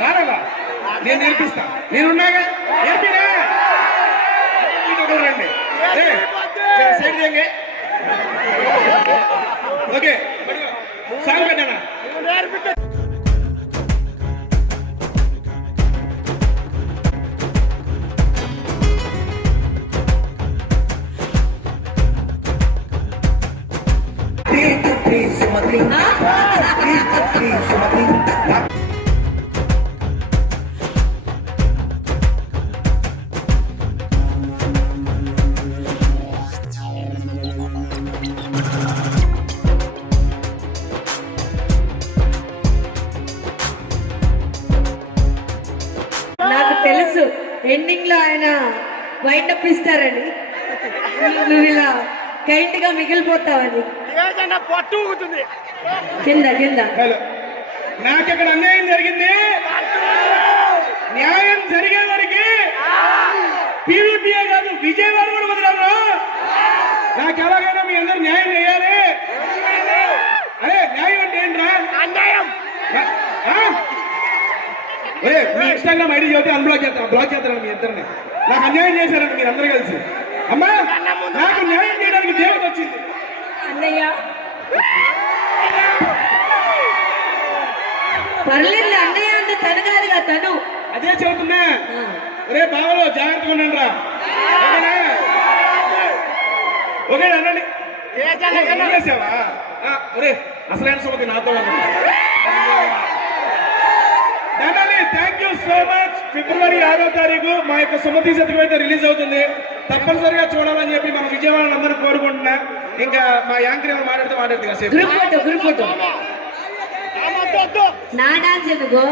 కాదలా నేను నేర్పిస్తా. నేనున్నాగా నేర్పినా రండి సైడ్ చేయండి. ఓకే సాంగ్ పెట్టానా? నాకు తెలుసు ఎండింగ్ లో ఆయన వైండప్ ఇస్తారని, నువ్వు ఇలా కైండ్ గా మిగిలిపోతావని. పట్టు ఊగుతుంది కింద కింద. నాకెక్కడ అన్యాయం జరిగింది, న్యాయం జరిగే వారికి పీవీపీఏ కాదు విజయవాడ కూడా వదిలేరు. నాకు ఎలాగైనా మీ అందరూ న్యాయం చేయాలి. అరే న్యాయం అంటే ఏంట్రా? అన్యాయం. మీ ఇన్స్టాగ్రామ్ ఐడి చదివితే అన్బ్లాక్ చేస్తాను, బ్లాక్ చేస్తాను మీ ఇద్దరిని. నాకు అన్యాయం చేశారండి మీరు అందరూ కలిసి. అమ్మా నాకు న్యాయం చేయడానికి దేవుడు వచ్చింది. అన్నయ్య పర్లేదు, అన్నయ్య అంటే తను కాదుగా తను. అదే చెబుతున్నా. ఒరే బావలో జాగ్రత్తగా ఉండండి రా. ఓకే అనండి. ఒరే అసలైన సుమతి నాతో థ్యాంక్ యూ సో మచ్. ఫిబ్రవరి 6వ తారీఖు మా యొక్క సుమతి సర్టిఫికేట్ రిలీజ్ అవుతుంది. తప్పనిసరిగా చూడాలని చెప్పి మన విజయవాడని అందరూ కోరుకుంటున్నా. ఇంకా మా యాంకర్ ఏమైనా మాట్లాడుతూ కాసేపు గ్రూప్ ఫోటో నా డాన్స్ ఎందుకు?